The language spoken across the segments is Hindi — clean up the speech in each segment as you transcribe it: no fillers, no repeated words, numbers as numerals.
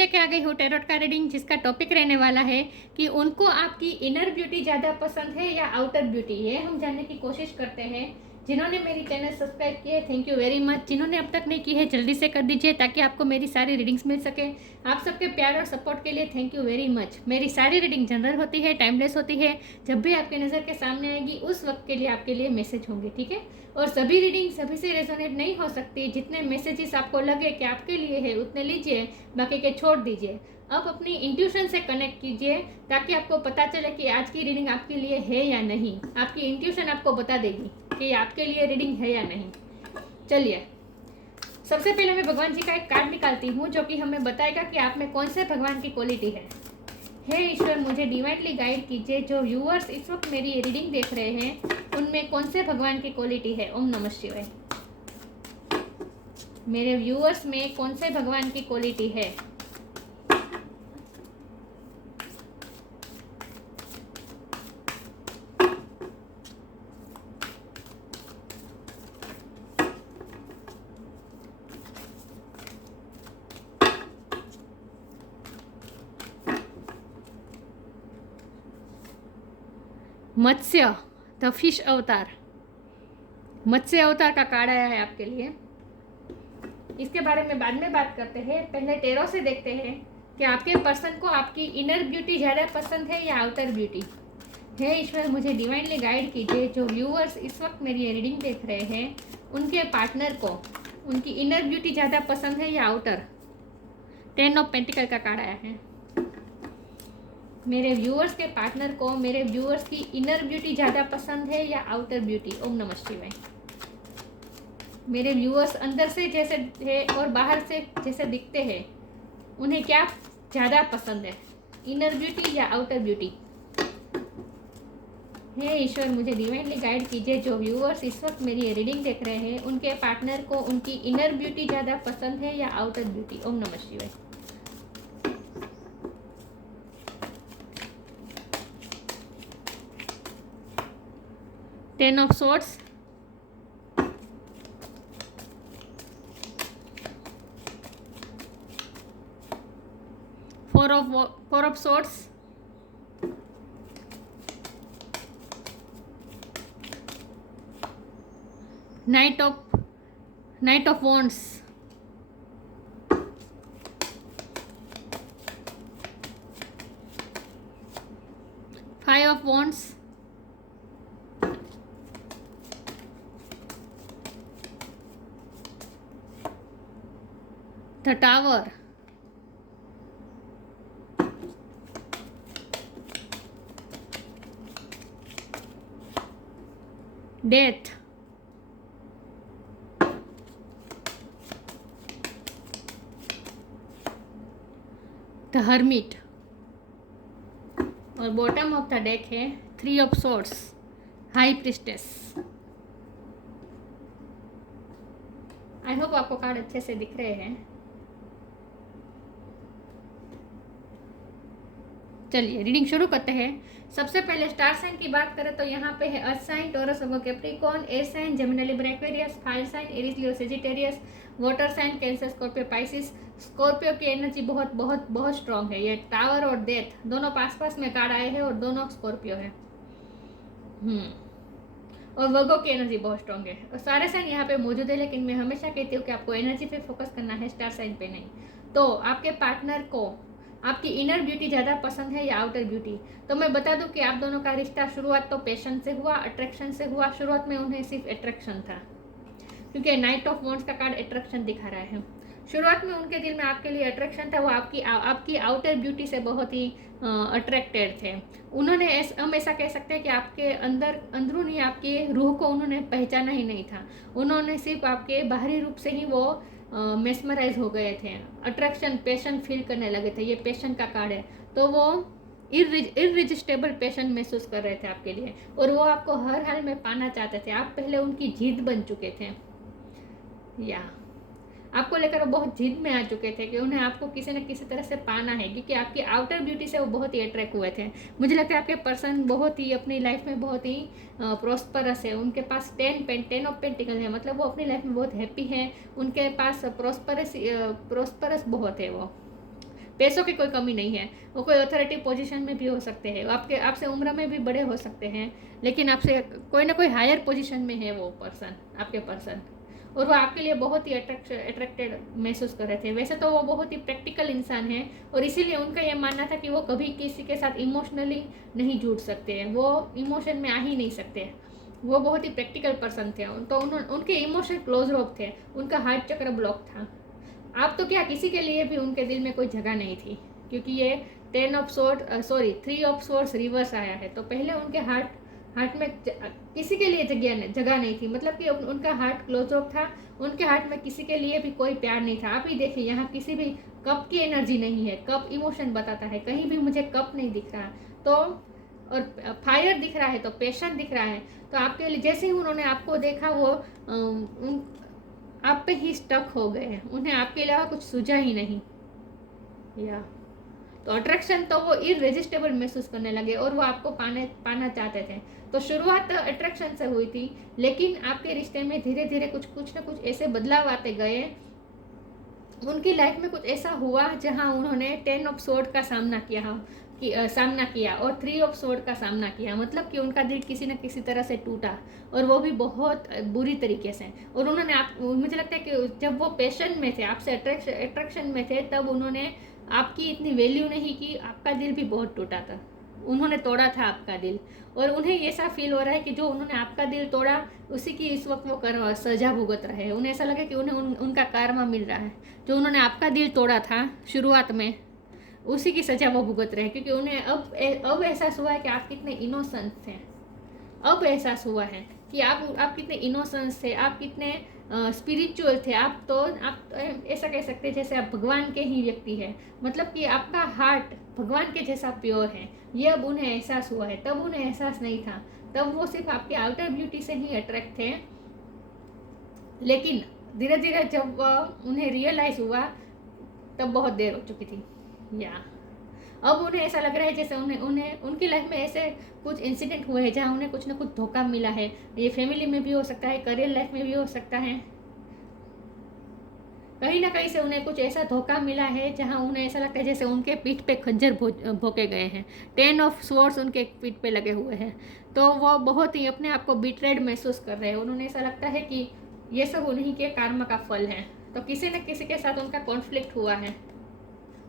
लेके आ गई हूँ टैरोट का रीडिंग, जिसका टॉपिक रहने वाला है कि उनको आपकी इनर ब्यूटी ज़्यादा पसंद है या आउटर ब्यूटी। ये हम जानने की कोशिश करते हैं। जिन्होंने मेरी चैनल सब्सक्राइब की है, थैंक यू वेरी मच। जिन्होंने अब तक नहीं की है, जल्दी से कर दीजिए ताकि आपको मेरी सारी रीडिंग्स मिल सके। आप सबके प्यार और सपोर्ट के लिए थैंक यू वेरी मच। मेरी सारी रीडिंग जनरल होती है, टाइमलेस होती है। जब भी आपके नज़र के सामने आएगी उस वक्त के लिए आपके लिए मैसेज होंगे, ठीक है। और सभी रीडिंग सभी से रेजोनेट नहीं हो सकती। जितने मैसेजेस आपको लगे कि आपके लिए है उतने लीजिए, बाकी के छोड़ दीजिए। अब अपनी इंट्यूशन से कनेक्ट कीजिए ताकि आपको पता चले कि आज की रीडिंग आपके लिए है या नहीं। आपकी इंट्यूशन आपको बता देगी कि आपके लिए रीडिंग है या नहीं। चलिए, सबसे पहले मैं भगवान जी का एक कार्ड निकालती हूँ जो कि हमें बताएगा कि आप में कौन से भगवान की क्वालिटी है। हे ईश्वर, मुझे डिवाइनली गाइड कीजिए। जो व्यूअर्स इस वक्त मेरी ये रीडिंग देख रहे हैं उनमें कौन से भगवान की क्वालिटी है। ओम नमः शिवाय। मेरे व्यूअर्स में कौन से भगवान की क्वालिटी है। मत्स्य, द फिश अवतार। मत्स्य अवतार का कार्ड आया है आपके लिए। इसके बारे में बाद में बात करते हैं। पहले टेरो से देखते हैं कि आपके पर्सन को आपकी इनर ब्यूटी ज़्यादा पसंद है या आउटर ब्यूटी। हे ईश्वर, मुझे डिवाइनली गाइड कीजिए। जो व्यूअर्स इस वक्त मेरी ये रीडिंग देख रहे हैं उनके पार्टनर को उनकी इनर ब्यूटी ज़्यादा पसंद है या आउटर। 10 ऑफ पेंटिकल का कार्ड आया है। मेरे व्यूअर्स के पार्टनर को मेरे व्यूअर्स की इनर ब्यूटी ज़्यादा पसंद है या आउटर ब्यूटी। ओम नमः शिवाय। मेरे व्यूअर्स अंदर से जैसे है और बाहर से जैसे दिखते हैं, उन्हें क्या ज़्यादा पसंद है, इनर ब्यूटी या आउटर ब्यूटी। हे ईश्वर, मुझे डिवाइनली गाइड कीजिए। जो व्यूअर्स इस वक्त मेरी ये रीडिंग देख रहे हैं उनके पार्टनर को उनकी इनर ब्यूटी ज़्यादा पसंद है या आउटर ब्यूटी। ओम नमः शिवाय। Ten of swords, four of swords, night of wands, five of wands, the tower, death, the hermit और बॉटम ऑफ द डेक है 3 of swords, high priestess. I hope आपको कार्ड अच्छे से दिख रहे हैं। चलिए रीडिंग शुरू करते हैं। सबसे पहले स्टार साइन की बात करें तो यहाँ पे है earth sign, Taurus, Virgo, Capricorn, air sign, Gemini, Libra, Aquarius, fire sign, Aries, Leo, Sagittarius, water sign, Cancer, Scorpio, Pisces. Scorpio की एनर्जी बहुत बहुत बहुत स्ट्रांग है। ये टावर और डेथ दोनों पास पास में कार्ड आए हैं और दोनों स्कॉर्पियो है। और वर्गो की एनर्जी बहुत स्ट्रांग है। और सारे साइन यहाँ पे मौजूद है, लेकिन मैं हमेशा कहती हूँ कि आपको एनर्जी पे फोकस करना है, स्टार साइन पे नहीं। तो आपके पार्टनर को आपकी इनर ब्यूटी ज़्यादा पसंद है या आउटर ब्यूटी। तो मैं बता दूं कि आप दोनों का रिश्ता शुरुआत तो पैशन से हुआ, अट्रैक्शन से हुआ। शुरुआत में उन्हें सिर्फ अट्रैक्शन था, क्योंकि नाइट ऑफ वॉन्ड्स का कार्ड अट्रैक्शन दिखा रहा है। शुरुआत में उनके दिल में आपके लिए अट्रैक्शन था। वो आपकी आउटर ब्यूटी से बहुत ही अट्रैक्टेड थे। उन्होंने हम ऐसा कह सकते हैं कि आपके अंदरूनी आपके रूह को उन्होंने पहचाना ही नहीं था। उन्होंने सिर्फ आपके बाहरी रूप से ही वो मेस्मराइज हो गए थे। अट्रैक्शन, पैशन फील करने लगे थे। ये पैशन का कार्ड है, तो वो इररिजिस्टेबल पैशन महसूस कर रहे थे आपके लिए, और वो आपको हर हाल में पाना चाहते थे। आप पहले उनकी जीत बन चुके थे, या आपको लेकर वो बहुत जिद में आ चुके थे कि उन्हें आपको किसी न किसी तरह से पाना है, क्योंकि आपकी आउटर ब्यूटी से वो बहुत ही अट्रैक्ट हुए थे। मुझे लगता है आपके पर्सन बहुत ही अपनी लाइफ में बहुत ही प्रॉस्परस है। उनके पास 10 ऑफ पेंटिकल है, मतलब वो अपनी लाइफ में बहुत हैप्पी है। उनके पास प्रॉस्परस बहुत है वो। पैसों की कोई कमी नहीं है, वो कोई अथॉरिटी पोजीशन में भी हो सकते हैं, आपसे उम्र में भी बड़े हो सकते हैं, लेकिन आपसे कोई ना कोई हायर पोजीशन में है वो पर्सन, आपके पर्सन, और वो आपके लिए बहुत ही अट्रैक्टेड महसूस कर रहे थे। वैसे तो वो बहुत ही प्रैक्टिकल इंसान है और इसीलिए उनका ये मानना था कि वो कभी किसी के साथ इमोशनली नहीं जुड़ सकते हैं, वो इमोशन में आ ही नहीं सकते। वो बहुत ही प्रैक्टिकल पर्सन थे, तो उनके इमोशन क्लोज ऑफ थे, उनका हार्ट चक्र ब्लॉक था। आप तो क्या, किसी के लिए भी उनके दिल में कोई जगह नहीं थी, क्योंकि ये 3 ऑफ सोर्स रिवर्स आया है। तो पहले उनके हार्ट में किसी के लिए जगह नहीं थी, मतलब कि उनका हार्ट क्लोज ऑफ था, उनके हार्ट में किसी के लिए भी कोई प्यार नहीं था। आप ही देखिए, यहाँ किसी भी कप की एनर्जी नहीं है, कप इमोशन बताता है, कहीं भी मुझे कप नहीं दिख रहा। तो और फायर दिख रहा है तो पैशन दिख रहा है। तो आपके लिए जैसे ही उन्होंने आपको देखा, वो आप पे ही स्टक हो गए, उन्हें आपके अलावा कुछ सूझा ही नहीं। या तो अट्रैक्शन तो वो इररेजिस्टेबल महसूस करने लगे और वो आपको पाना चाहते थे। तो शुरुआत अट्रैक्शन से हुई थी, लेकिन आपके रिश्ते में धीरे धीरे कुछ ना कुछ ऐसे बदलाव आते गए। उनकी लाइफ में कुछ ऐसा हुआ जहां उन्होंने 10 ऑफ सोर्ड का सामना किया और 3 ऑफ सोर्ड का सामना किया। मतलब कि उनका दिल किसी न किसी तरह से टूटा, और वो भी बहुत बुरी तरीके से। और उन्होंने मुझे लगता है कि जब वो पैशन में थे, आपसे अट्रैक्शन में थे, तब उन्होंने आपकी इतनी वैल्यू नहीं की। आपका दिल भी बहुत टूटा था, उन्होंने तोड़ा था आपका दिल, और उन्हें ऐसा फील हो रहा है कि जो उन्होंने आपका दिल तोड़ा, उसी की इस वक्त वो सजा भुगत रहे हैं। उन्हें ऐसा लगे कि उन्हें उनका कार्मा मिल रहा है। जो उन्होंने आपका दिल तोड़ा था शुरुआत में, उसी की सजा वो भुगत रहे हैं, क्योंकि उन्हें अब एहसास हुआ है कि आप कितने इनोसेंट थे। अब एहसास हुआ है कि आप कितने इनोसेंस थे, आप कितने स्पिरिचुअल थे। आप ऐसा कह सकते हैं जैसे आप भगवान के ही व्यक्ति हैं। मतलब कि आपका हार्ट भगवान के जैसा प्योर है। ये अब उन्हें एहसास हुआ है, तब उन्हें एहसास नहीं था। तब वो सिर्फ आपके आउटर ब्यूटी से ही अट्रैक्ट थे, लेकिन धीरे धीरे जब उन्हें रियलाइज हुआ, तब बहुत देर हो चुकी थी। या अब उन्हें ऐसा लग रहा है जैसे उन्हें उनकी लाइफ में ऐसे कुछ इंसिडेंट हुए हैं जहाँ उन्हें कुछ ना कुछ धोखा मिला है। ये फैमिली में भी हो सकता है, करियर लाइफ में भी हो सकता है। कहीं ना कहीं से उन्हें कुछ ऐसा धोखा मिला है जहाँ उन्हें ऐसा लगता है जैसे उनके पीठ पे खंजर भोंके गए हैं। 10 ऑफ स्वॉर्ड्स उनके पीठ पे लगे हुए हैं। तो वो बहुत ही अपने आप को बिट्रेड महसूस कर रहे हैं। उन्होंने ऐसा लगता है कि ये सब उन्हीं के कर्म का फल है। तो किसी न किसी के साथ उनका कॉन्फ्लिक्ट हुआ है,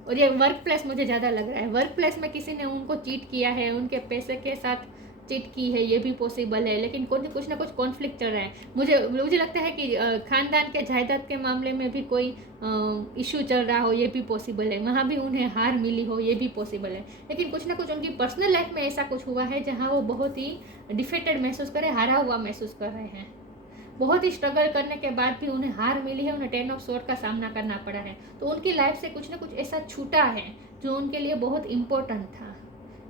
और ये वर्क प्लेस मुझे ज़्यादा लग रहा है। वर्क प्लेस में किसी ने उनको चीट किया है, उनके पैसे के साथ चीट की है, ये भी पॉसिबल है। लेकिन कुछ ना कुछ कॉन्फ्लिक्ट चल रहा है। मुझे लगता है कि खानदान के जायदाद के मामले में भी कोई इशू चल रहा हो, ये भी पॉसिबल है। वहाँ भी उन्हें हार मिली हो, ये भी पॉसिबल है। लेकिन कुछ ना कुछ उनकी पर्सनल लाइफ में ऐसा कुछ हुआ है जहाँ वो बहुत ही डिफेक्टेड महसूस कर रहे, हारा हुआ महसूस कर रहे हैं। बहुत ही स्ट्रगल करने के बाद भी उन्हें हार मिली है, उन्हें 10 ऑफ स्वॉर्ड का सामना करना पड़ा है। तो उनकी लाइफ से कुछ ना कुछ ऐसा छूटा है जो उनके लिए बहुत इम्पोर्टेंट था।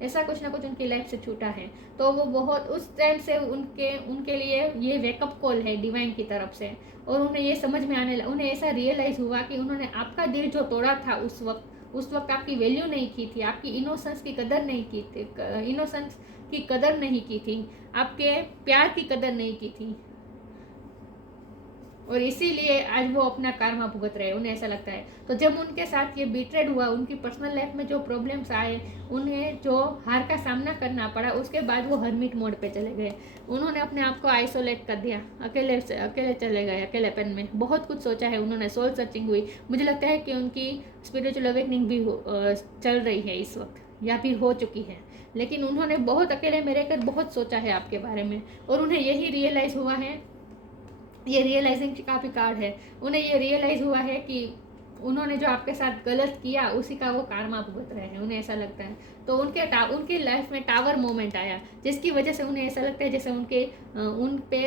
ऐसा कुछ ना कुछ उनकी लाइफ से छूटा है। तो वो बहुत उस टाइम से उनके लिए ये वेकअप कॉल है डिवाइन की तरफ से। और उन्हें ये समझ में आने लगा, उन्हें ऐसा रियलाइज़ हुआ कि उन्होंने आपका दिल जो तोड़ा था उस वक्त आपकी वैल्यू नहीं की थी, आपकी इनोसेंस की कदर नहीं की थी, इनोसेंस की कदर नहीं की थी, आपके प्यार की कदर नहीं की थी। और इसीलिए आज वो अपना कर्म भुगत रहे हैं, उन्हें ऐसा लगता है। तो जब उनके साथ ये बीट्रेड हुआ, उनकी पर्सनल लाइफ में जो प्रॉब्लम्स आए, उन्हें जो हार का सामना करना पड़ा, उसके बाद वो हर्मिट मोड पे चले गए। उन्होंने अपने आप को आइसोलेट कर दिया, अकेले चले गए, अकेलेपन में बहुत कुछ सोचा है उन्होंने, सोल सर्चिंग हुई। मुझे लगता है कि उनकी स्पिरिचुअल अवेकनिंग भी चल रही है इस वक्त, या फिर हो चुकी है। लेकिन उन्होंने बहुत अकेले में रहकर बहुत सोचा है आपके बारे में, और उन्हें यही रियलाइज़ हुआ है। ये रियलाइजिंग का भी कार्ड है। उन्हें ये रियलाइज़ हुआ है कि उन्होंने जो आपके साथ गलत किया, उसी का वो कार्मा भुगत रहे हैं, उन्हें ऐसा लगता है। तो उनकी लाइफ में टावर मोमेंट आया, जिसकी वजह से उन्हें ऐसा लगता है जैसे उन पे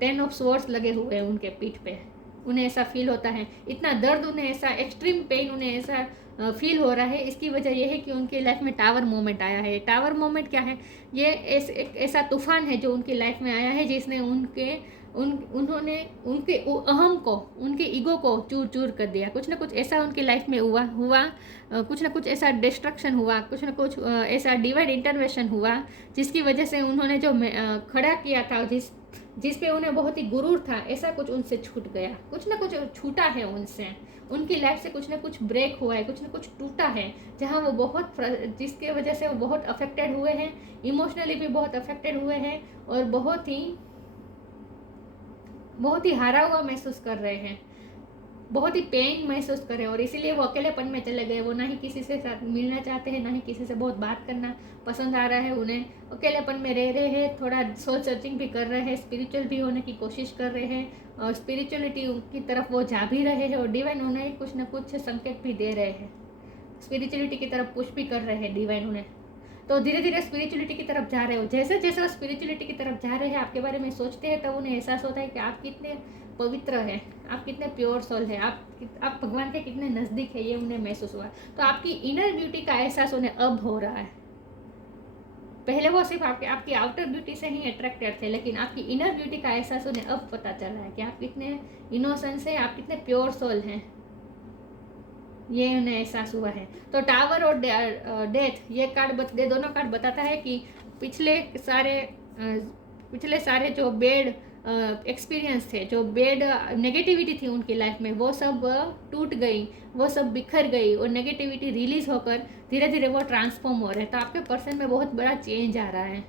10 ऑफ स्वॉर्ड्स लगे हुए हैं उनके पीठ पे। उन्हें ऐसा फील होता है, इतना दर्द, उन्हें ऐसा एक्सट्रीम पेन उन्हें ऐसा फील हो रहा है। इसकी वजह यह है कि उनकी लाइफ में टावर मोमेंट आया है। टावर मोमेंट क्या है? ये एक ऐसा तूफान है जो उनकी लाइफ में आया है, जिसने उन्होंने उनके अहम को, उनके ईगो को चूर चूर कर दिया। कुछ ना कुछ ऐसा उनकी लाइफ में हुआ, कुछ ना कुछ ऐसा डिस्ट्रक्शन हुआ, कुछ ना कुछ ऐसा डिवाइन इंटरवेंशन हुआ, जिसकी वजह से उन्होंने जो खड़ा किया था, जिस पे उन्हें बहुत ही गुरूर था, ऐसा कुछ उनसे छूट गया। कुछ ना कुछ छूटा है उनसे, उनकी लाइफ से कुछ ना कुछ ब्रेक हुआ है, कुछ ना कुछ टूटा है, जहाँ वो बहुत जिसके वजह से वो बहुत अफेक्टेड हुए हैं, इमोशनली भी बहुत अफेक्टेड हुए हैं और बहुत ही हारा हुआ महसूस कर रहे हैं, बहुत ही पेन महसूस कर रहे हैं और इसीलिए वो अकेलेपन में चले गए। वो ना ही किसी से साथ मिलना चाहते हैं, ना ही किसी से बहुत बात करना पसंद आ रहा है उन्हें, अकेलेपन में रह रहे हैं, थोड़ा सोल सर्चिंग भी कर रहे हैं, स्पिरिचुअल भी होने की कोशिश कर रहे हैं और स्पिरिचुअलिटी की तरफ वो जा भी रहे हैं और डिवाइन उन्हें कुछ ना कुछ संकेत भी दे रहे हैं, स्पिरिचुअलिटी की तरफ पुश भी कर रहे हैं डिवाइन उन्हें। तो धीरे धीरे स्पिरिचुअलिटी की तरफ जा रहे हो, जैसे जैसे वो स्पिरिचुअलिटी की तरफ जा रहे हैं, आपके बारे में सोचते हैं, तब उन्हें एहसास होता है कि आप कितने पवित्र हैं, आप कितने प्योर सोल है, आप भगवान के कितने नज़दीक है, ये उन्हें महसूस हुआ। तो आपकी इनर ब्यूटी का एहसास उन्हें अब हो रहा है। पहले वो सिर्फ आपकी आउटर ब्यूटी से ही अट्रैक्टेड थे, लेकिन आपकी इनर ब्यूटी का एहसास उन्हें अब पता चल रहा है कि आप कितने इनोसेंस हैं, आप कितने प्योर सोल हैं, ये उन्हें एहसास हुआ है। तो टावर और डेथ, ये कार्ड दोनों कार्ड बताता है कि पिछले सारे जो बेड एक्सपीरियंस थे, जो बेड नेगेटिविटी थी उनकी लाइफ में, वो सब टूट गई, वो सब बिखर गई और नेगेटिविटी रिलीज होकर धीरे धीरे वो ट्रांसफॉर्म हो रहे हैं। तो आपके पर्सन में बहुत बड़ा चेंज आ रहा है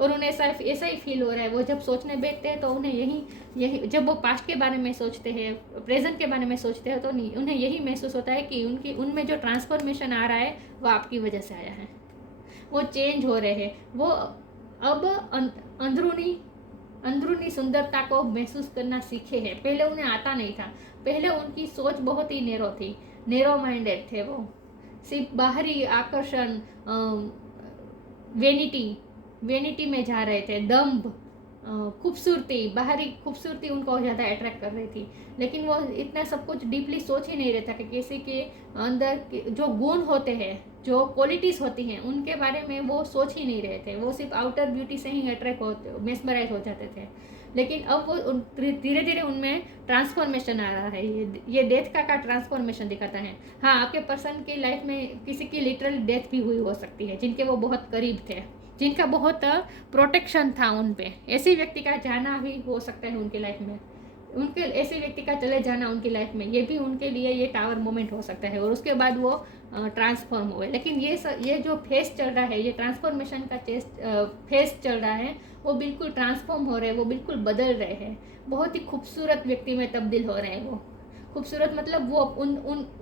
और उन्हें ऐसा ही फील हो रहा है। वो जब सोचने बैठते हैं तो उन्हें यही जब वो पास्ट के बारे में सोचते हैं, प्रेजेंट के बारे में सोचते हैं, तो उन्हें यही महसूस होता है कि उनमें जो ट्रांसफॉर्मेशन आ रहा है वो आपकी वजह से आया है। वो चेंज हो रहे हैं, वो अब अंदरूनी सुंदरता को महसूस करना सीखे हैं। पहले उन्हें आता नहीं था, पहले उनकी सोच बहुत ही नैरो माइंडेड थे। वो सिर्फ बाहरी आकर्षण, वेनिटी में जा रहे थे, दम्भ, बाहरी खूबसूरती उनको ज़्यादा अट्रैक्ट कर रही थी, लेकिन वो इतना सब कुछ डीपली सोच ही नहीं रहता कि किसी के अंदर जो गुण होते हैं, जो क्वालिटीज़ होती हैं, उनके बारे में वो सोच ही नहीं रहे थे। वो सिर्फ आउटर ब्यूटी से ही मेस्मराइज हो जाते थे। लेकिन अब वो धीरे धीरे उनमें ट्रांसफॉर्मेशन आ रहा है। ये डेथ का ट्रांसफॉर्मेशन दिखाता है। हाँ, आपके पर्सन की लाइफ में किसी की लिटरल डेथ भी हुई हो सकती है, जिनके वो बहुत करीब थे, जिनका बहुत प्रोटेक्शन था उन पे। ऐसे व्यक्ति का जाना भी हो सकता है उनकी लाइफ में, ऐसे व्यक्ति का चले जाना उनकी लाइफ में, ये भी उनके लिए ये टावर मोमेंट हो सकता है और उसके बाद वो ट्रांसफॉर्म हुए। लेकिन ये जो फेस चल रहा है, ये ट्रांसफॉर्मेशन का फेस चल रहा है, वो बिल्कुल ट्रांसफॉर्म हो रहे हैं, वो बिल्कुल बदल रहे हैं, बहुत ही खूबसूरत व्यक्ति में तब्दील हो रहे हैं। वो खूबसूरत मतलब वो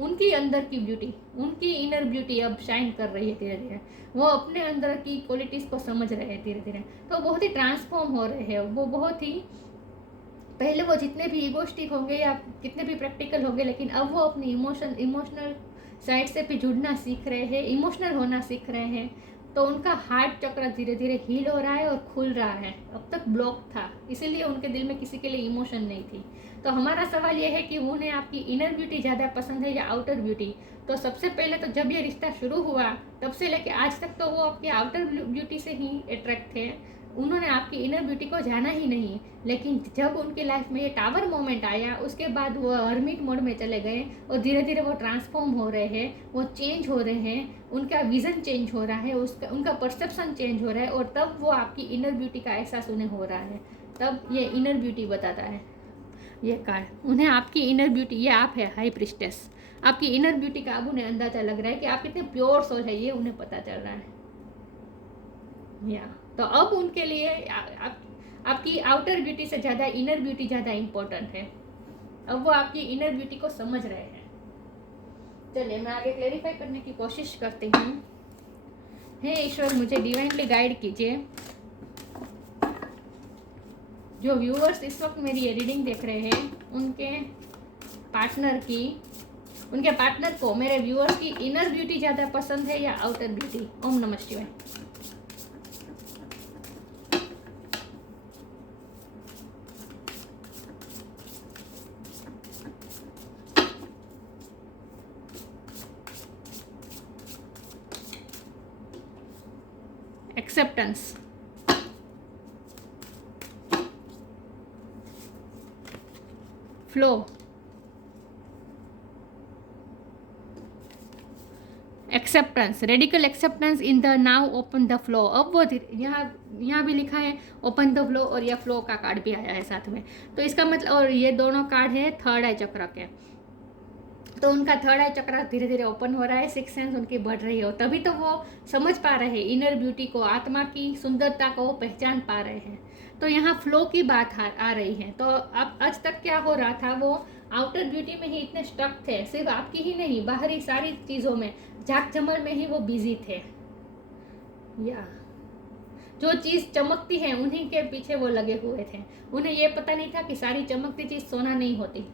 उनकी अंदर की ब्यूटी, उनकी इनर ब्यूटी अब शाइन कर रही है धीरे धीरे। वो अपने अंदर की क्वालिटीज़ को समझ रहे हैं धीरे धीरे, तो बहुत ही ट्रांसफॉर्म हो रहे हैं। वो बहुत ही, पहले वो जितने भी ईगोस्टिक होंगे या कितने भी प्रैक्टिकल होंगे, लेकिन अब वो अपनी इमोशनल साइड से भी जुड़ना सीख रहे हैं, इमोशनल होना सीख रहे हैं। तो उनका हार्ट चक्र धीरे धीरे हील हो रहा है और खुल रहा है। अब तक ब्लॉक था, इसीलिए उनके दिल में किसी के लिए इमोशन नहीं थी। तो हमारा सवाल यह है कि उन्हें आपकी इनर ब्यूटी ज़्यादा पसंद है या आउटर ब्यूटी। तो सबसे पहले तो जब ये रिश्ता शुरू हुआ तब से लेके आज तक तो वो आपकी आउटर ब्यूटी से ही अट्रैक्ट थे, उन्होंने आपकी इनर ब्यूटी को जाना ही नहीं। लेकिन जब उनकी लाइफ में ये टावर मोमेंट आया, उसके बाद वो हर्मिट मोड में चले गए और धीरे धीरे वो ट्रांसफॉर्म हो रहे हैं, वो चेंज हो रहे हैं, उनका विज़न चेंज हो रहा है, उनका परसेप्शन चेंज हो रहा है और तब वो आपकी इनर ब्यूटी का एहसास उन्हें हो रहा है। तब ये इनर ब्यूटी बताता है ये कार्ड उन्हें, आपकी इनर ब्यूटी, ये आप है हाई प्रिस्टेस, आपकी इनर ब्यूटी का अब उन्हें अंदाजा लग रहा है कि आप कितने प्योर सोल है, ये उन्हें पता चल रहा है। या तो अब उनके लिए आपकी आउटर ब्यूटी से ज़्यादा इनर ब्यूटी ज़्यादा इम्पोर्टेंट है। अब वो आपकी इनर ब्यूटी को समझ रहे हैं। चलिए मैं आगे क्लेरिफाई करने की कोशिश करती हूँ। हे ईश्वर, मुझे डिवाइनली गाइड कीजिए। जो व्यूअर्स इस वक्त मेरी ये रीडिंग देख रहे हैं, उनके पार्टनर को मेरे व्यूअर्स की इनर ब्यूटी ज़्यादा पसंद है या आउटर ब्यूटी। ओम नमः शिवाय। Acceptance, flow, acceptance, radical acceptance in the now, open the flow. अब वो यहाँ भी लिखा है ओपन द फ्लो और यह फ्लो का कार्ड भी आया है साथ में। तो इसका मतलब, और ये दोनों कार्ड है थर्ड आई चक्र के। तो उनका थर्ड आई चक्र धीरे धीरे ओपन हो रहा है, सिक्स सेंस उनकी बढ़ रही है, तभी तो वो समझ पा रहे हैं इनर ब्यूटी को, आत्मा की सुंदरता को वो पहचान पा रहे हैं। तो यहाँ फ्लो की बात आ रही है। तो अब आज तक क्या हो रहा था, वो आउटर ब्यूटी में ही इतने स्टक थे, सिर्फ आपकी ही नहीं, बाहरी सारी चीज़ों में, झाक झमर में ही वो बिजी थे। या जो चीज़ चमकती है उन्हीं के पीछे वो लगे हुए थे। उन्हें ये पता नहीं था कि सारी चमकती चीज़ सोना नहीं होती,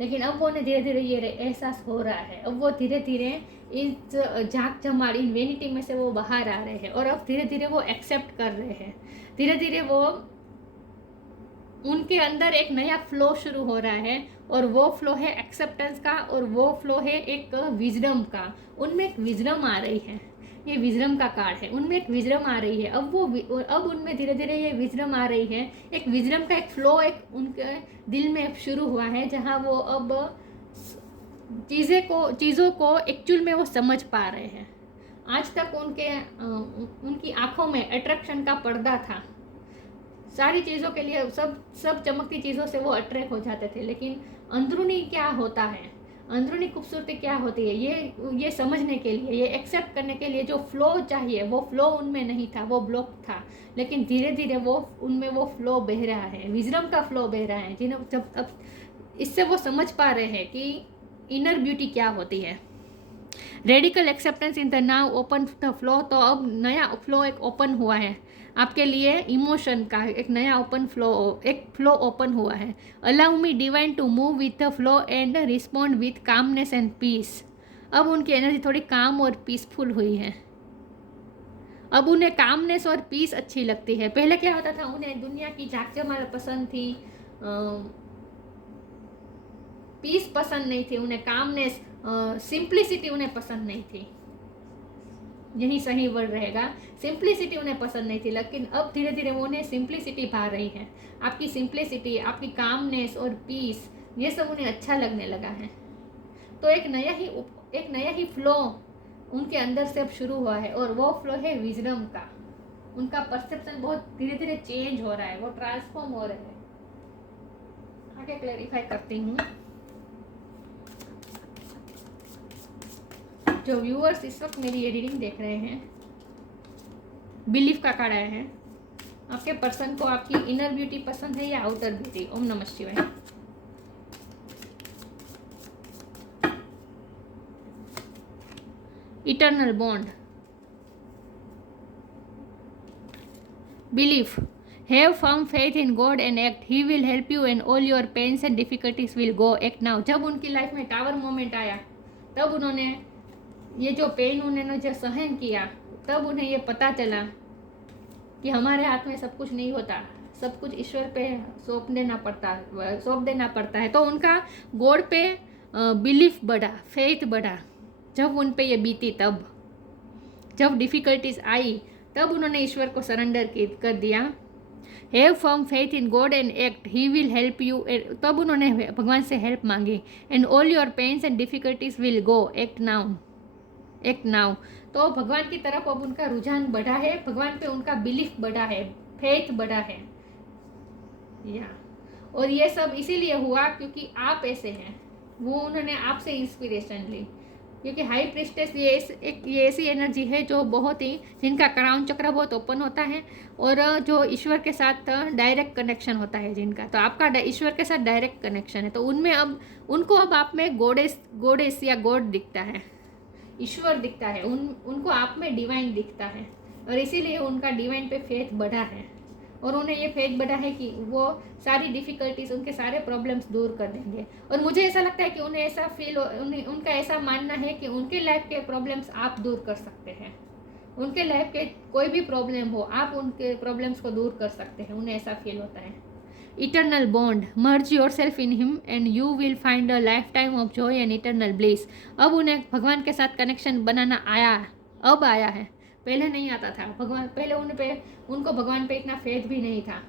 लेकिन अब वो उन्हें धीरे धीरे ये एहसास हो रहा है। अब वो धीरे धीरे इस झाक झमाड़, इन वेनिटी में से वो बाहर आ रहे हैं, और अब धीरे धीरे वो एक्सेप्ट कर रहे हैं। धीरे धीरे वो उनके अंदर एक नया फ्लो शुरू हो रहा है, और वो फ्लो है एक्सेप्टेंस का, और वो फ्लो है एक विजडम का। उनमें एक विजडम आ रही है, ये विजडम का कार्ड है, उनमें एक विजडम आ रही है। अब उनमें धीरे धीरे ये विजडम आ रही है, एक विजडम का एक फ्लो एक उनके दिल में शुरू हुआ है, जहाँ वो अब चीज़ों को एक्चुअल में वो समझ पा रहे हैं। आज तक उनकी आंखों में अट्रैक्शन का पर्दा था, सारी चीज़ों के लिए सब चमकती चीज़ों से वो अट्रैक्ट हो जाते थे, लेकिन अंदरूनी क्या होता है, अंदरूनी खूबसूरती क्या होती है, ये समझने के लिए, ये एक्सेप्ट करने के लिए जो फ्लो चाहिए, वो फ्लो उनमें नहीं था, वो ब्लॉक था। लेकिन धीरे धीरे उनमें वो फ्लो बह रहा है, विजडम का फ्लो बह रहा है, जिन्हें जब अब इससे वो समझ पा रहे हैं कि इनर ब्यूटी क्या होती है। Radical acceptance in the now open the flow. तो अब नया फ्लो एक ओपन हुआ है आपके लिए, इमोशन का एक नया फ्लो ओपन हुआ है। Allow me divine to move with the flow and respond with calmness and peace. अब उनकी एनर्जी थोड़ी काम और पीसफुल हुई है। अब उन्हें कामनेस और पीस अच्छी लगती है। पहले क्या होता था, उन्हें दुनिया की झाकझमार पसंद थी, पीस पसंद नहीं थी, उन्हें कामनेस, सिंप्लिसिटी उन्हें पसंद नहीं थी। यही सही वर्ड रहेगा, सिंप्लिसिटी उन्हें पसंद नहीं थी। लेकिन अब धीरे धीरे वो उन्हें सिंप्लिसिटी पा रही है। आपकी सिंप्लिसिटी, आपकी कामनेस और पीस, ये सब उन्हें अच्छा लगने लगा है। तो एक नया ही फ्लो उनके अंदर से अब शुरू हुआ है, और वो फ्लो है विजडम का। उनका परसेप्शन बहुत धीरे धीरे चेंज हो रहा है, वो ट्रांसफॉर्म हो रहे हैं। आगे क्लैरिफाई करती हूँ। जो व्यूअर्स इस वक्त मेरी ये रीडिंग देख रहे हैं, बिलीफ का कार्ड आया है। आपके पर्सन को आपकी इनर ब्यूटी पसंद है या आउटर ब्यूटी? ओम नमः शिवाय। Eternal bond, belief, have firm faith in God and act, he will help you and all your pains and difficulties will go, act now. जब उनकी लाइफ में टावर मोमेंट आया, तब उन्होंने ये जो पेन उन्होंने जो सहन किया, तब उन्हें ये पता चला कि हमारे हाथ में सब कुछ नहीं होता, सब कुछ ईश्वर पे सौंप देना पड़ता है। तो उनका गॉड पे बिलीफ बढ़ा, फेथ बढ़ा जब उन पे ये बीती। तब जब डिफ़िकल्टीज आई, तब उन्होंने ईश्वर को सरेंडर कर दिया। Have firm faith in God and act, he will help you. तब उन्होंने भगवान से हेल्प मांगी। And all your pains and difficulties will go, act now. तो भगवान की तरफ अब उनका रुझान बढ़ा है, भगवान पे उनका बिलीफ बढ़ा है, फेथ बढ़ा है। और ये सब इसीलिए हुआ क्योंकि आप ऐसे हैं। वो उन्होंने आपसे इंस्पिरेशन ली, क्योंकि हाई प्रिस्टेस ये ऐसी एनर्जी है जो बहुत ही, जिनका क्राउन चक्र बहुत ओपन होता है, और जो ईश्वर के साथ डायरेक्ट कनेक्शन होता है जिनका। तो आपका ईश्वर के साथ डायरेक्ट कनेक्शन है, तो उनमें अब उनको अब आप में गोडेस या गॉड दिखता है, ईश्वर दिखता है, उनको आप में डिवाइन दिखता है, और इसीलिए उनका डिवाइन पे फेथ बढ़ा है। और उन्हें ये फेथ बढ़ा है कि वो सारी डिफ़िकल्टीज, उनके सारे प्रॉब्लम्स दूर कर देंगे। और मुझे ऐसा लगता है कि उन्हें ऐसा उनका ऐसा मानना है कि उनके लाइफ के प्रॉब्लम्स आप दूर कर सकते हैं। उनके लाइफ के कोई भी प्रॉब्लम हो, आप उनके प्रॉब्लम्स को दूर कर सकते हैं, उन्हें ऐसा फील होता है। Eternal bond, merge your self in him and you will find a life time of Joy and eternal bliss. अब उन्हें भगवान के साथ कनेक्शन बनाना आया है, पहले नहीं आता था। पहले उनको भगवान पे इतना फेथ भी नहीं था,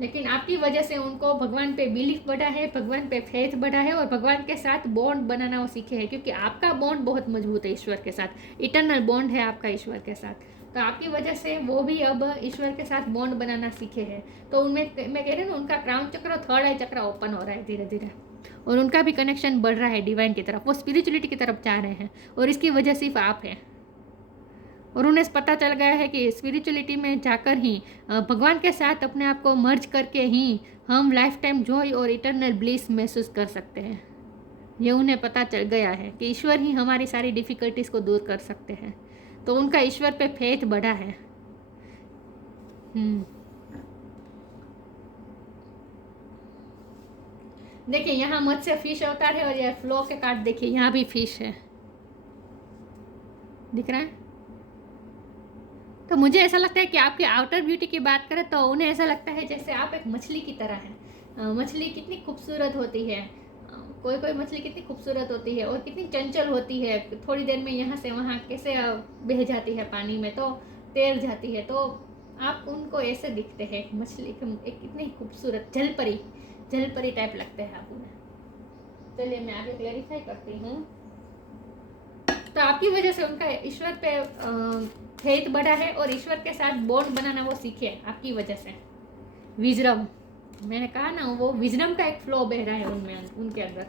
लेकिन आपकी वजह से उनको भगवान पे बिलीफ बढ़ा है, भगवान पे फेथ बढ़ा है, और भगवान के साथ बॉन्ड बनाना वो सीखे हैं, क्योंकि आपका बॉन्ड बहुत मजबूत है ईश्वर के साथ। इटर्नल बॉन्ड है आपका ईश्वर के साथ, तो आपकी वजह से वो भी अब ईश्वर के साथ बॉन्ड बनाना सीखे हैं। तो उनमें मैं कह रही हूँ ना, उनका क्राउन चक्र, थर्ड आई चक्र ओपन हो रहा है धीरे धीरे। और उनका भी कनेक्शन बढ़ रहा है डिवाइन की तरफ, वो स्पिरिचुअलिटी की तरफ जा रहे हैं और इसकी वजह सिर्फ आप हैं। और उन्हें पता चल गया है कि स्पिरिचुअलिटी में जाकर ही भगवान के साथ अपने आप को मर्ज करके ही हम लाइफ टाइम जॉय और इटर्नल ब्लिस महसूस कर सकते हैं। ये उन्हें पता चल गया है कि ईश्वर ही हमारी सारी डिफ़िकल्टीज़ को दूर कर सकते हैं, तो उनका ईश्वर पे फेथ बढ़ा है। देखिए यहाँ मत्स्य फिश अवतार है और यह फ्लो के कार्ड देखिए, यहाँ भी फिश है, दिख रहा है। तो मुझे ऐसा लगता है कि आपकी आउटर ब्यूटी की बात करें तो उन्हें ऐसा लगता है जैसे आप एक मछली की तरह हैं। मछली कितनी खूबसूरत होती है, कोई कोई मछली कितनी खूबसूरत होती है और कितनी चंचल होती है, थोड़ी देर में यहाँ से वहाँ कैसे बह जाती है पानी में, तो तैर जाती है। तो आप उनको ऐसे दिखते हैं, मछली एक कितनी खूबसूरत जलपरी टाइप लगते हैं आप उन्हें। चलिए मैं आगे क्लैरिफाई करती हूँ। तो आपकी वजह से उनका ईश्वर पे फेथ बढ़ा है और ईश्वर के साथ बॉन्ड बनाना वो सीखे आपकी वजह से। विजडम, मैंने कहा ना, वो विजडम का एक फ्लो बह रहा है उनमें, उनके अंदर।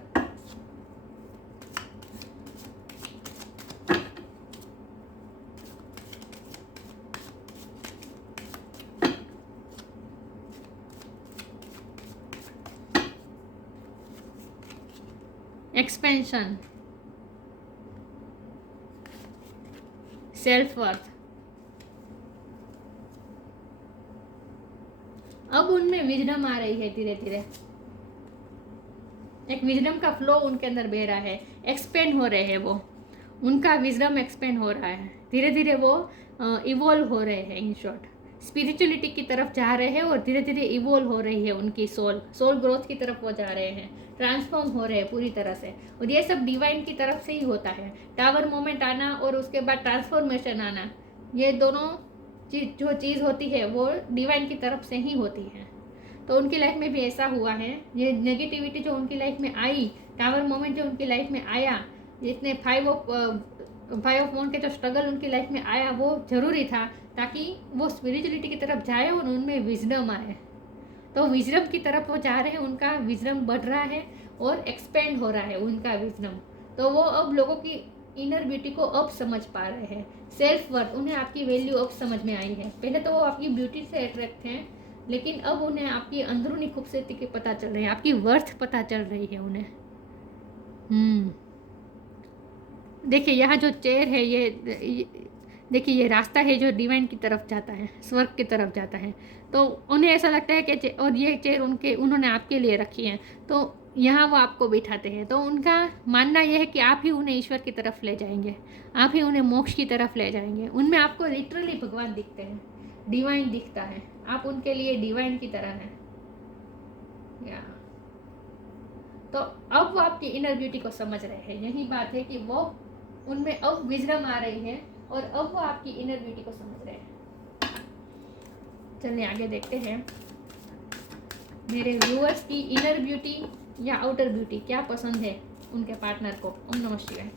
एक्सपेंशन, सेल्फ वर्थ, अब उनमें विजडम आ रही है धीरे धीरे, एक विजडम का फ्लो उनके अंदर बह रहा है, एक्सपेंड हो रहे हैं वो, उनका विजडम एक्सपेंड हो रहा है धीरे धीरे, वो इवॉल्व हो रहे हैं। इन शॉर्ट स्पिरिचुअलिटी की तरफ जा रहे हैं और धीरे धीरे इवॉल्व हो रही है उनकी सोल ग्रोथ की तरफ वो जा रहे हैं, ट्रांसफॉर्म हो रहे हैं पूरी तरह से। और ये सब डिवाइन की तरफ से ही होता है, टावर मोमेंट आना और उसके बाद ट्रांसफॉर्मेशन आना, ये दोनों जो चीज़ होती है वो डिवाइन की तरफ से ही होती है। तो उनकी लाइफ में भी ऐसा हुआ है, ये नेगेटिविटी जो उनकी लाइफ में आई, टावर मोमेंट जो उनकी लाइफ में आया, जितने फाइव ऑफ वन के जो स्ट्रगल उनकी लाइफ में आया, वो ज़रूरी था ताकि वो स्पिरिचुअलिटी की तरफ जाए और उनमें विजडम आए। तो विजडम की तरफ वो जा रहे हैं, उनका विजडम बढ़ रहा है और एक्सपेंड हो रहा है उनका विजडम। तो वो अब लोगों की इनर ब्यूटी को अब समझ पा रहे हैं, सेल्फ वर्थ, उन्हें आपकी वैल्यू अब समझ में आई है। पहले तो वो आपकी ब्यूटी से अट्रैक्ट हैं, लेकिन अब उन्हें आपकी अंदरूनी खूबसूरती की पता चल रही है, आपकी वर्थ पता चल रही है उन्हें। देखिए यहाँ जो चेयर है, ये देखिए ये रास्ता है जो डिवाइन की तरफ जाता है, स्वर्ग की तरफ जाता है। तो उन्हें ऐसा लगता है कि और ये चेयर उन्होंने आपके लिए रखी है, तो यहाँ वो आपको बिठाते हैं। तो उनका मानना यह है कि आप ही उन्हें ईश्वर की तरफ ले जाएंगे, आप ही उन्हें मोक्ष की तरफ ले जाएंगे। उनमें आपको लिटरली भगवान दिखते हैं, डिवाइन दिखता है, आप उनके लिए डिवाइन की तरह हैं। तो अब वो आपकी इनर ब्यूटी को समझ रहे हैं, यही बात है कि वो उनमें अब विजडम आ रही है और अब वो आपकी इनर ब्यूटी को समझ रहे हैं। चलिए आगे देखते हैं मेरे व्यूअर्स की इनर ब्यूटी या आउटर ब्यूटी क्या पसंद है उनके पार्टनर को। ओम नमः शिवाय।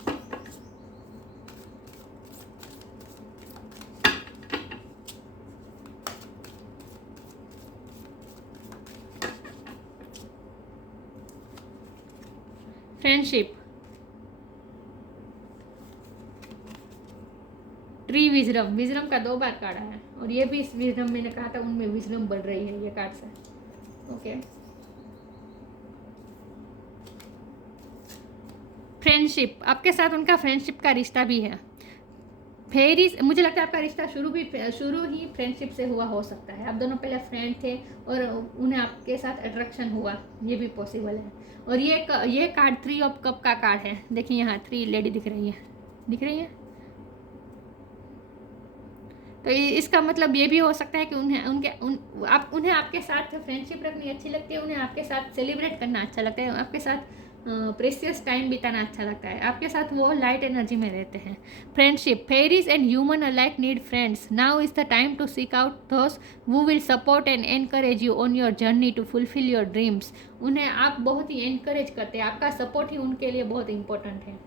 फ्रेंडशिप, ट्री विजडम, विजडम का 2 बार कार्ड है और ये भी इस विजडम मैंने कहा था उनमें विजडम बढ़ रही है ये कार्ड से। ओके, फ्रेंडशिप, आपके साथ उनका फ्रेंडशिप का रिश्ता भी है। फेरी, मुझे लगता है आपका रिश्ता शुरू ही फ्रेंडशिप से हुआ हो सकता है। आप दोनों पहले फ्रेंड थे और उन्हें आपके साथ अट्रैक्शन हुआ, ये भी पॉसिबल है। और ये कार्ड 3 ऑफ कप का कार्ड है। देखिए यहाँ 3 लेडी दिख रही है। तो इसका मतलब ये भी हो सकता है कि उन्हें आपके साथ फ्रेंडशिप रखनी अच्छी लगती है, उन्हें आपके साथ सेलिब्रेट करना अच्छा लगता है, आपके साथ प्रेशियस टाइम बिताना अच्छा लगता है, आपके साथ वो लाइट एनर्जी में रहते हैं। Friendship, fairies and human alike need friends, now is the time to seek out those who will support and encourage you on your journey to fulfil your dreams. उन्हें आप बहुत ही एनकरेज करते हैं, आपका सपोर्ट ही उनके लिए बहुत इंपॉर्टेंट है।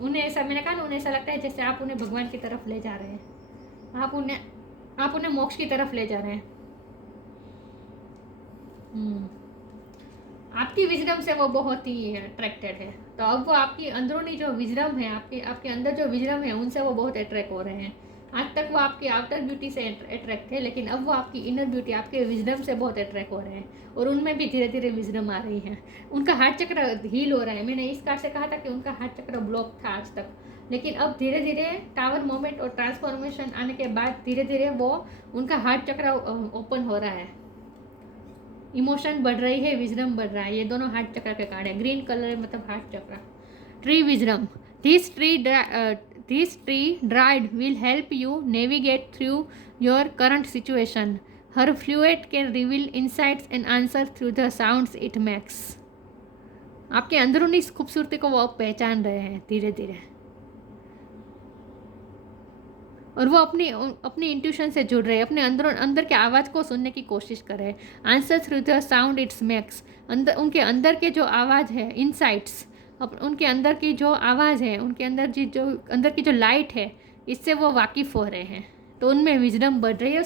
उन्हें ऐसा, मैंने कहा ना, उन्हें ऐसा लगता है जैसे आप उन्हें भगवान की तरफ ले जा रहे हैं, आप उन्हें मोक्ष की तरफ ले जा रहे हैं। आपकी विजडम से वो बहुत ही अट्रैक्टेड है। तो अब वो आपकी अंदरूनी जो विजडम है, आपके अंदर जो विजडम है, उनसे वो बहुत अट्रैक्ट हो रहे हैं। आज तक वो आपकी आउटर ब्यूटी से अट्रैक्ट थे, लेकिन अब वो आपकी इनर ब्यूटी, आपके विजडम से बहुत अट्रैक्ट हो रहे हैं और उनमें भी धीरे धीरे विजडम आ रही है। उनका हार्ट चक्र हील हो रहा है। मैंने इस कार्ड से कहा था कि उनका हार्ट चक्र ब्लॉक था आज तक, लेकिन अब धीरे धीरे टावर मोमेंट और ट्रांसफॉर्मेशन आने के बाद धीरे धीरे वो उनका हार्ट चक्र ओपन हो रहा है। इमोशन बढ़ रही है, विजडम बढ़ रहा है। ये दोनों हार्ट चक्र के कार्ड है। ग्रीन कलर मतलब heart chakra. Tree wisdom, this tree dryad will help you navigate through your current situation. Her flute can reveal insights and answer through the sounds it makes. आपके अंदरूनी खूबसूरती को वो अब पहचान रहे हैं धीरे धीरे, और वो अपनी इंट्यूशन से जुड़ रहे हैं, अपने अंदर के आवाज़ को सुनने की कोशिश कर रहे हैं. Answer through the sound it's makes. उनके अंदर के जो आवाज़ है, इनसाइट्स, उनके अंदर की जो आवाज़ है, उनके अंदर की जो लाइट है, इससे वो वाकिफ़ हो रहे हैं. तो उनमें विजडम बढ़ रही है.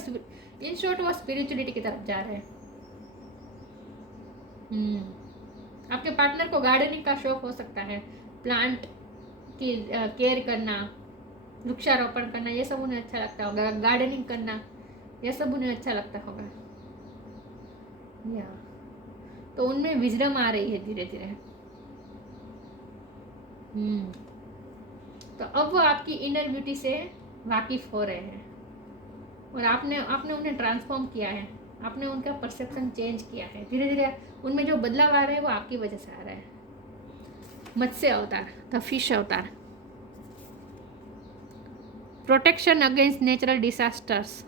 इन शॉर्ट वो स्पिरिचुअलिटी की तरफ जा रहे हैं. आपके पार्टनर को गार्डनिंग का शौक हो सकता है, प्लांट की केयर करना, वृक्षारोपण करना, ये सब उन्हें अच्छा लगता होगा. गार्डनिंग करना, ये सब उन्हें अच्छा लगता होगा. या तो उनमें विजडम आ रही है धीरे धीरे. तो अब वो आपकी इनर ब्यूटी से वाकिफ हो रहे हैं और आपने उन्हें ट्रांसफॉर्म किया है. आपने उनका परसेप्शन चेंज किया है. धीरे धीरे उनमें जो बदलाव आ रहा है वो आपकी वजह से आ रहा है. मत्स्य अवतार, द फिश अवतार. प्रोटेक्शन अगेंस्ट नेचुरल डिसास्टर्स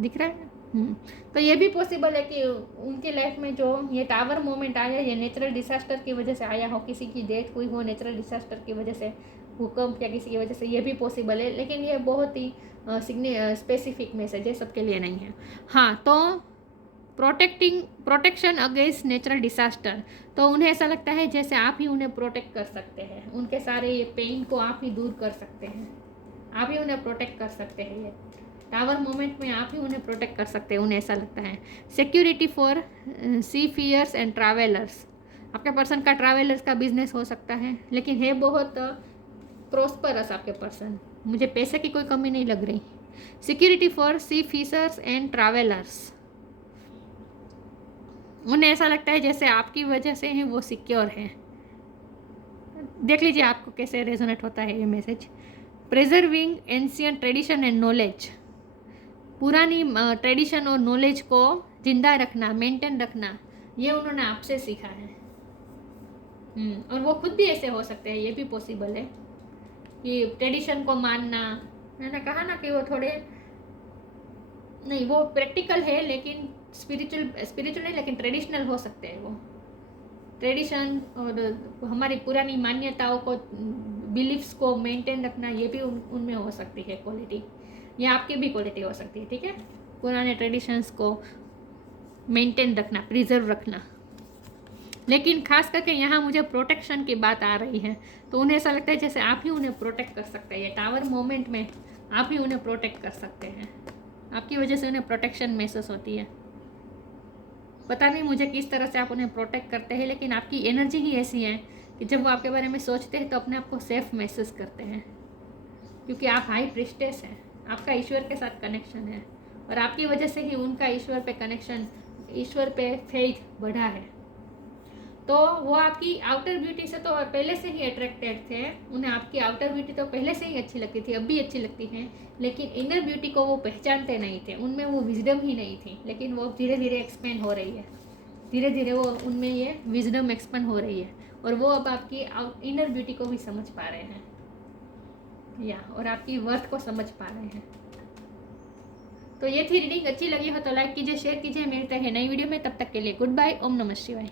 दिख रहा है. तो ये भी पॉसिबल है कि उनके लाइफ में जो ये टावर मोमेंट आया, ये नेचुरल डिसास्टर की वजह से आया हो. किसी की डेथ हुई हो नेचुरल डिसास्टर की वजह से, भूकंप या किसी की वजह से, ये भी पॉसिबल है. लेकिन ये बहुत ही स्पेसिफिक मैसेज है, सबके लिए नहीं है. हाँ, तो प्रोटेक्शन अगेंस्ट नेचुरल डिसास्टर, तो उन्हें ऐसा लगता है जैसे आप ही उन्हें प्रोटेक्ट कर सकते हैं. उनके सारे ये पेन को आप ही दूर कर सकते हैं. आप ही उन्हें प्रोटेक्ट कर सकते हैं. ये टावर मोमेंट में आप ही उन्हें प्रोटेक्ट कर सकते हैं, उन्हें ऐसा लगता है. Security for seafarers and travellers. आपके पर्सन का ट्रैवलर्स का बिजनेस हो सकता है, लेकिन है बहुत प्रोस्परस आपके पर्सन. मुझे पैसे की कोई कमी नहीं लग रही. Security for sea fishers and travellers. उन्हें ऐसा लगता है जैसे आपकी वजह से हैं वो सिक्योर हैं. देख लीजिए आपको कैसे रेजोनेट होता है ये message. Preserving ancient tradition and knowledge. पुरानी ट्रेडिशन और नॉलेज को जिंदा रखना, मेंटेन रखना, ये उन्होंने आपसे सीखा है. और वो खुद भी ऐसे हो सकते हैं. ये भी पॉसिबल है कि ट्रेडिशन को मानना. मैंने कहा ना कि वो थोड़े नहीं, वो प्रैक्टिकल है लेकिन स्पिरिचुअल नहीं, लेकिन ट्रेडिशनल हो सकते हैं. वो ट्रेडिशन और हमारी पुरानी मान्यताओं को, बिलीफ्स को मेंटेन रखना, ये भी उनमें हो सकती है क्वालिटी. ये आपकी भी क्वालिटी हो सकती है. ठीक है, पुराने ट्रेडिशंस को मेंटेन रखना, प्रिजर्व रखना. लेकिन खास करके यहाँ मुझे प्रोटेक्शन की बात आ रही है. तो उन्हें ऐसा लगता है जैसे आप ही उन्हें प्रोटेक्ट कर सकते हैं. ये टावर मोमेंट में आप ही उन्हें प्रोटेक्ट कर सकते हैं. आपकी वजह से उन्हें प्रोटेक्शन महसूस होती है. पता नहीं मुझे किस तरह से आप उन्हें प्रोटेक्ट करते हैं, लेकिन आपकी एनर्जी ही ऐसी है कि जब वो आपके बारे में सोचते हैं तो अपने आप को सेफ महसूस करते हैं, क्योंकि आप हाई प्रिस्टेस हैं. आपका ईश्वर के साथ कनेक्शन है और आपकी वजह से ही उनका ईश्वर पे कनेक्शन, ईश्वर पे फेथ बढ़ा है. तो वो आपकी आउटर ब्यूटी से तो पहले से ही अट्रैक्टेड थे. उन्हें आपकी आउटर ब्यूटी तो पहले से ही अच्छी लगती थी, अब भी अच्छी लगती है. लेकिन इनर ब्यूटी को वो पहचानते नहीं थे. उनमें वो विजडम ही नहीं थी. लेकिन वो धीरे धीरे एक्सपेंड हो रही है. धीरे धीरे वो उनमें ये विजडम एक्सपेंड हो रही है और वो अब आपकी इनर ब्यूटी को भी समझ पा रहे हैं और आपकी वर्थ को समझ पा रहे हैं. तो ये थी रीडिंग. अच्छी लगी हो तो लाइक कीजिए, शेयर कीजिए. मिलते हैं नई वीडियो में. तब तक के लिए गुड बाय. ओम नमः शिवाय.